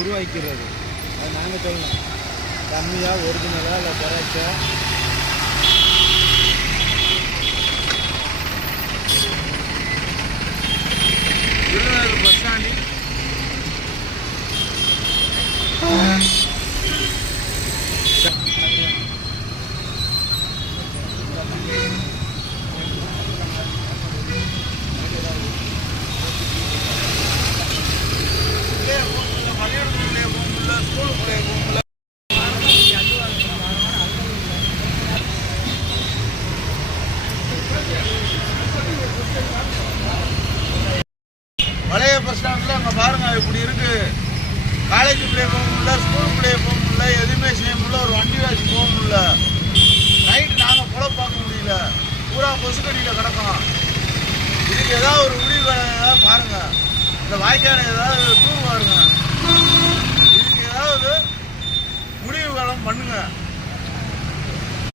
உருவாக்கிறது. அது நாங்கள் சொல்லணும், கம்மியாக ஒரிஜினலாக இல்லை குறைச்சா. விருதுநகர் பஸ் ஸ்டாண்டில் பழைய பஸ் ஸ்டாண்டில் அங்கே பாருங்கள் இப்படி இருக்குது. காலேஜ் பிள்ளைய போக முடியல, ஸ்கூல் பிள்ளைய போக முடியல, எதுவுமே செய்ய முடியல, ஒரு வண்டி வாசி போக முடியல. நைட்டு நாங்கள் பொழப்பு பார்க்க முடியல, பூரா கொசு கட்டியில் கிடக்கும். இதுக்கு ஏதாவது ஒரு முடிவு ஏதாவது பாருங்கள். இந்த வாய்க்கான ஏதாவது டூர் பாருங்க, இதுக்கு ஏதாவது முடிவுகளும் பண்ணுங்கள்.